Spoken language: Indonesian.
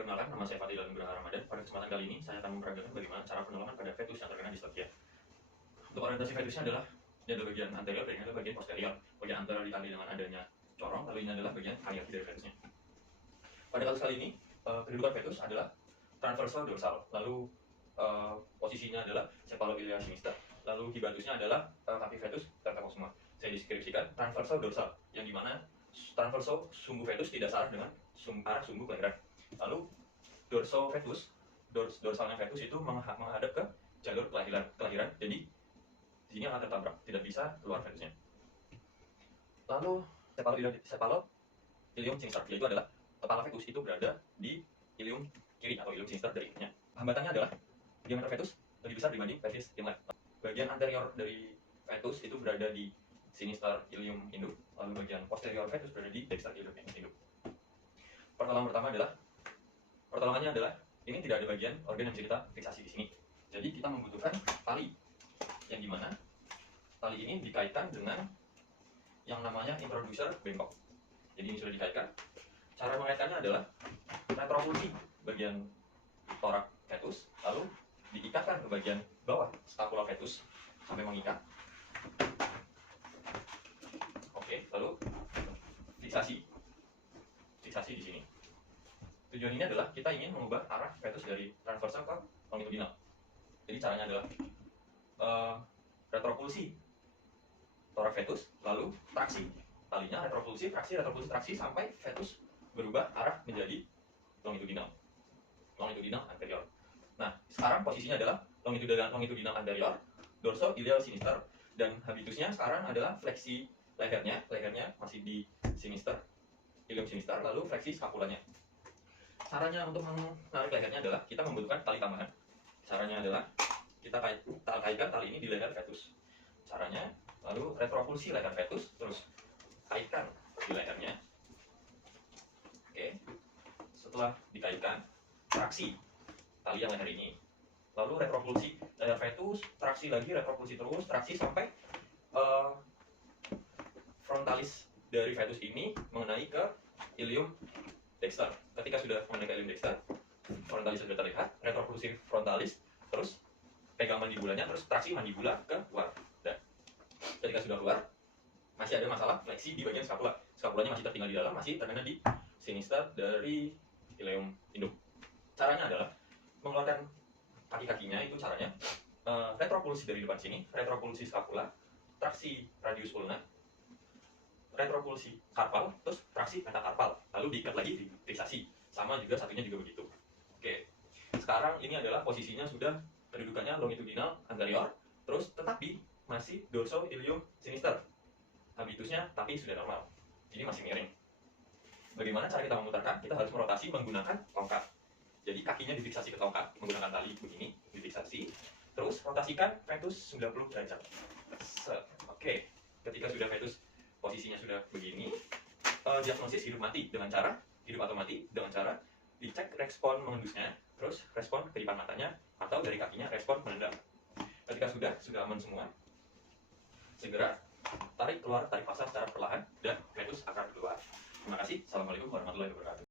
Perkenalkan, nama saya Fadil Nugraha Ramadan. Pada kesempatan kali ini, saya akan memperagakan bagaimana cara penolongan pada fetus yang terkena distokia. Untuk orientasi fetusnya adalah, ini adalah bagian anterior dan ini adalah bagian posterior. Bagian anterior ditandai dengan adanya corong, lalu ini adalah bagian kaki dari fetusnya. Pada kasus kali ini, kedudukan fetus adalah transversal dorsal, lalu posisinya adalah cephalophilia sinister, lalu hibatusnya adalah kaki fetus tertepok semua. Saya deskripsikan transversal dorsal, yang dimana transversal sumbu fetus tidak searah dengan arah sumbu kelahiran. Lalu dorsalnya fetus itu menghadap ke jalur kelahiran, jadi di sini akan tertabrak, tidak bisa keluar fetusnya. Lalu cephalopilium sinister, yaitu adalah kepala fetus itu berada di ilium kiri atau ilium sinister dari ibunya. Hambatannya adalah diameter fetus lebih besar dibanding pelvis inlet. Bagian anterior dari fetus itu berada di sinister ilium induk, lalu bagian posterior fetus berada di dexter ilium induk. Pertolongannya adalah ini tidak ada bagian organ yang bisa kita fiksasi di sini. Jadi kita membutuhkan tali, yang dimana tali ini dikaitkan dengan yang namanya introducer bengkok. Jadi ini sudah dikaitkan. Cara mengaitkannya adalah retropulsi bagian torak fetus, lalu diikatkan ke bagian bawah skapula fetus sampai mengikat. Oke, lalu fiksasi di sini. Tujuan ini adalah kita ingin mengubah arah fetus dari transversal ke longitudinal. Jadi caranya adalah retropulsi torak fetus, lalu traksi talinya, retropulsi, traksi sampai fetus berubah arah menjadi longitudinal anterior. Nah, sekarang posisinya adalah longitudinal anterior, dorso-ilial sinister, dan habitusnya sekarang adalah fleksi lehernya masih di sinister, ilium sinister, lalu fleksi skapulanya. Caranya untuk menarik lehernya adalah kita membutuhkan tali tambahan. Caranya adalah kita kaitkan tali ini di leher fetus. Caranya, lalu retropulsi leher fetus, terus kaitkan di lehernya. Oke, setelah dikaitkan, traksi tali yang leher ini, lalu retropulsi leher fetus, traksi lagi, retropulsi terus, traksi sampai frontalis dari fetus ini mengenai ke ilium dexter. Ketika sudah mengenai ke ilium dexter, frontalis sudah terlihat, retropulsi frontalis, terus pegang mandibulanya, terus traksi mandibula ke luar. Dan ketika sudah keluar, masih ada masalah fleksi di bagian skapula. Skapulanya masih tertinggal di dalam, masih terkena di sinister dari ilium induk. Caranya adalah mengeluarkan kaki-kakinya, itu caranya retropulsi dari depan sini, retropulsi skapula, traksi radius ulna, retropulsi karpal, terus traksi metakarpal, lalu diikat lagi, difiksasi. Sama juga satunya juga begitu. Oke, sekarang ini adalah posisinya sudah kedudukannya longitudinal anterior, terus tetapi masih dorso ilium sinister. Habitusnya tapi sudah normal, ini masih miring. Bagaimana cara kita memutarkan? Kita harus merotasi menggunakan tongkat. Jadi kakinya difiksasi ke tongkat menggunakan tali begini, difiksasi, terus rotasikan fetus 90 derajat. Oke, ketika sudah fetus posisinya sudah begini, diagnosis hidup atau mati dengan cara dicek respon mengendusnya, terus respon kedipan matanya, atau dari kakinya respon menendang. Ketika sudah aman semua, segera tarik paksa secara perlahan dan fetus akan keluar. Terima kasih. Assalamualaikum warahmatullahi wabarakatuh.